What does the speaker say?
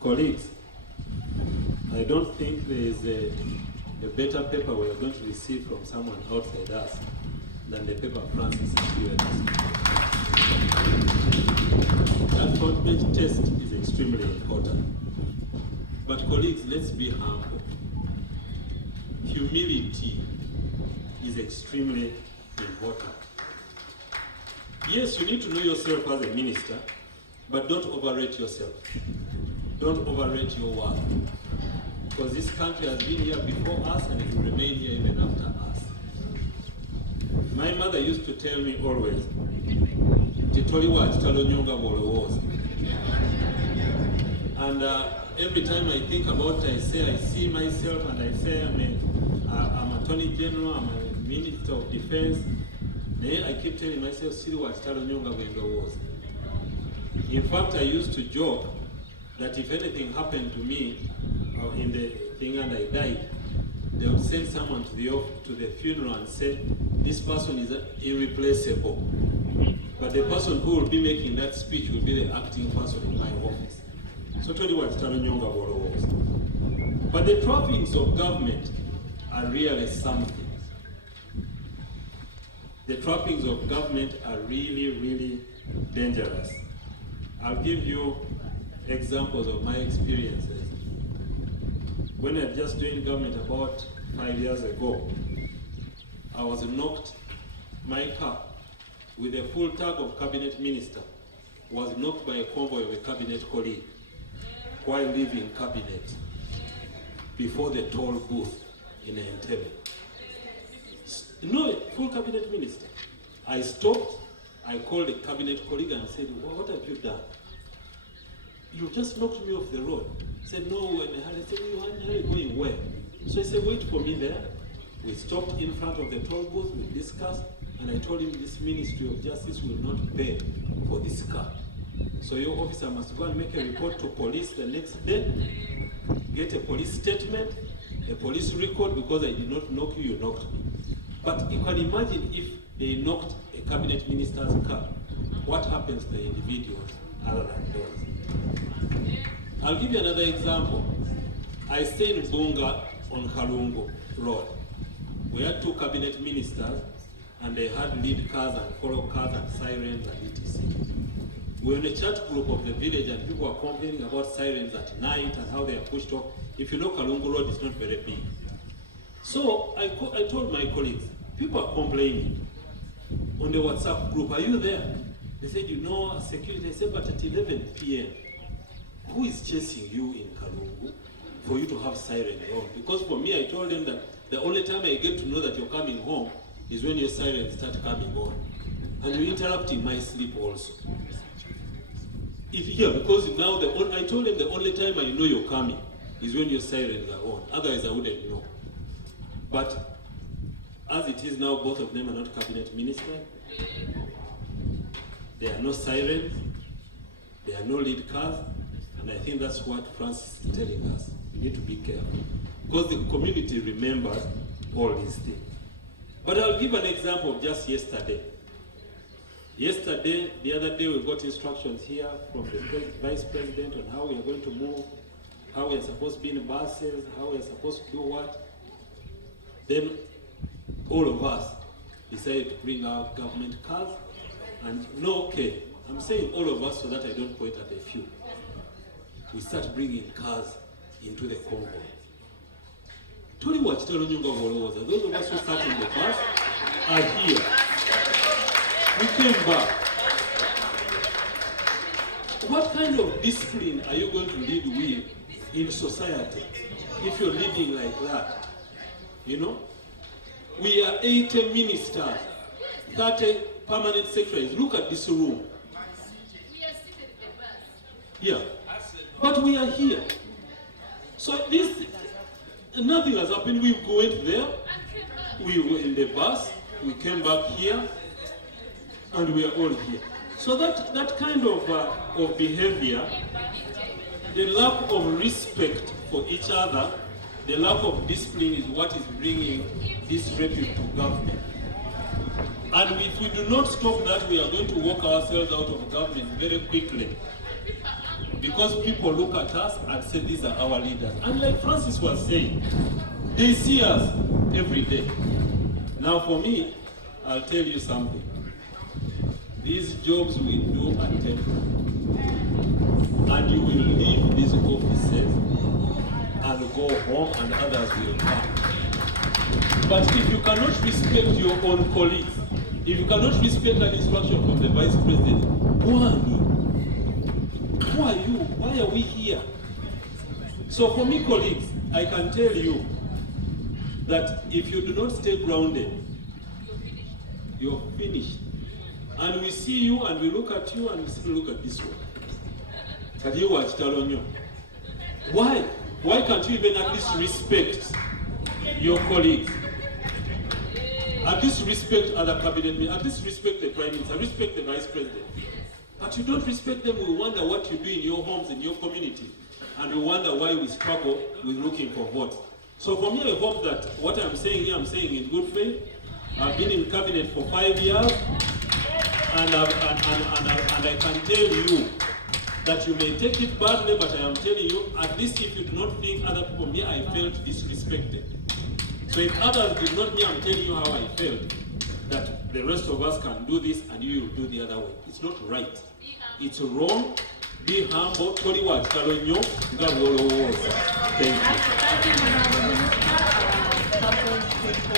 Colleagues, I don't think there is a better paper we are going to receive from someone outside us than the paper Francis has given us. That front-page test is extremely important. But colleagues, let's be humble. Humility is extremely important. Yes, you need to know yourself as a minister, but don't overrate yourself. Don't overrate your work. Because this country has been here before us and it will remain here even after us. My mother used to tell me always, and every time I think about it, I see myself and I say I'm Attorney General, I'm a Minister of Defense. Then I keep telling myself, in fact, I used to joke that if anything happened to me in the thing and I died, they would send someone to the funeral and say, this person is irreplaceable. But the person who will be making that speech will be the acting person in my office. So tell you what Nyonga was. But the trappings of government are really something. The trappings of government are really, really dangerous. I'll give you examples of my experiences. When I just joined government about 5 years ago, I was knocked, my car, with a full tag of cabinet minister, was knocked by a convoy of a cabinet colleague while leaving cabinet before the toll booth in Entebbe. No, full cabinet minister. I stopped, I called a cabinet colleague and said, what have you done? You just knocked me off the road. He said, no, and I said, you are going where? So I said, wait for me there. We stopped in front of the toll booth, we discussed, and I told him this Ministry of Justice will not pay for this car. So your officer must go and make a report to police the next day, get a police statement, a police record, because I did not knock you, you knocked me. But you can imagine if they knocked a cabinet minister's car, what happens to the individuals other than those? I'll give you another example. I stay in Bunga on Kalungu Road. We had two cabinet ministers and they had lead cars and follow cars and sirens and etc. We were in a chat group of the village and people were complaining about sirens at night and how they are pushed off. If you know Kalungu Road, it's not very big. So I told my colleagues, people are complaining on the WhatsApp group, are you there? They said, you know, security. I said, but at 11 p.m., who is chasing you in Kalungu for you to have sirens on? Because for me, I told them that the only time I get to know that you're coming home is when your sirens start coming on. And you're interrupting my sleep also. Because now I told them the only time I know you're coming is when your sirens are on. Otherwise, I wouldn't know. But as it is now, both of them are not cabinet ministers. There are no sirens. There are no lead cars. And I think that's what Francis is telling us. We need to be careful. Because the community remembers all these things. But I'll give an example of just yesterday. The other day, we got instructions here from the Vice President on how we are going to move, how we are supposed to be in buses, how we are supposed to do what. Then all of us decided to bring our government cars. And I'm saying all of us so that I don't point at a few. We start bringing cars into the convoy. Those of us who sat in the bus are here. We came back. What kind of discipline are you going to lead with in society if you're leading like that? You know? We are 80 ministers, 30 permanent secretaries. Look at this room. We are seated in the bus. Yeah. But we are here. So nothing has happened. We went there, we were in the bus, we came back here, and we are all here. So that kind of behavior, the lack of respect for each other, the lack of discipline is what is bringing disrepute to government. And if we do not stop that, we are going to walk ourselves out of government very quickly. Because people look at us and say these are our leaders. And like Francis was saying, they see us every day. Now for me, I'll tell you something. These jobs we do are temporary. And you will leave these offices and go home and others will come. But if you cannot respect your own colleagues, if you cannot respect an instruction from the Vice President, who are you? Who are you? Why are we here? So for me, colleagues, I can tell you that if you do not stay grounded, you're finished. And we see you and we look at you and we still look at this one. Why? Why can't you even at least respect your colleagues? At least respect other cabinet members, at least respect the Prime Minister, respect the Vice President. But you don't respect them, we wonder what you do in your homes, in your community. And we wonder why we struggle with looking for votes. So for me, I hope that what I'm saying here, I'm saying in good faith. I've been in cabinet for 5 years, and I can tell you that you may take it badly, but I am telling you, at least if you do not think other people, me, I felt disrespected. So if others did not, me, I'm telling you how I felt. That the rest of us can do this and you will do the other way. It's not right. It's wrong. Be humble. Thank you.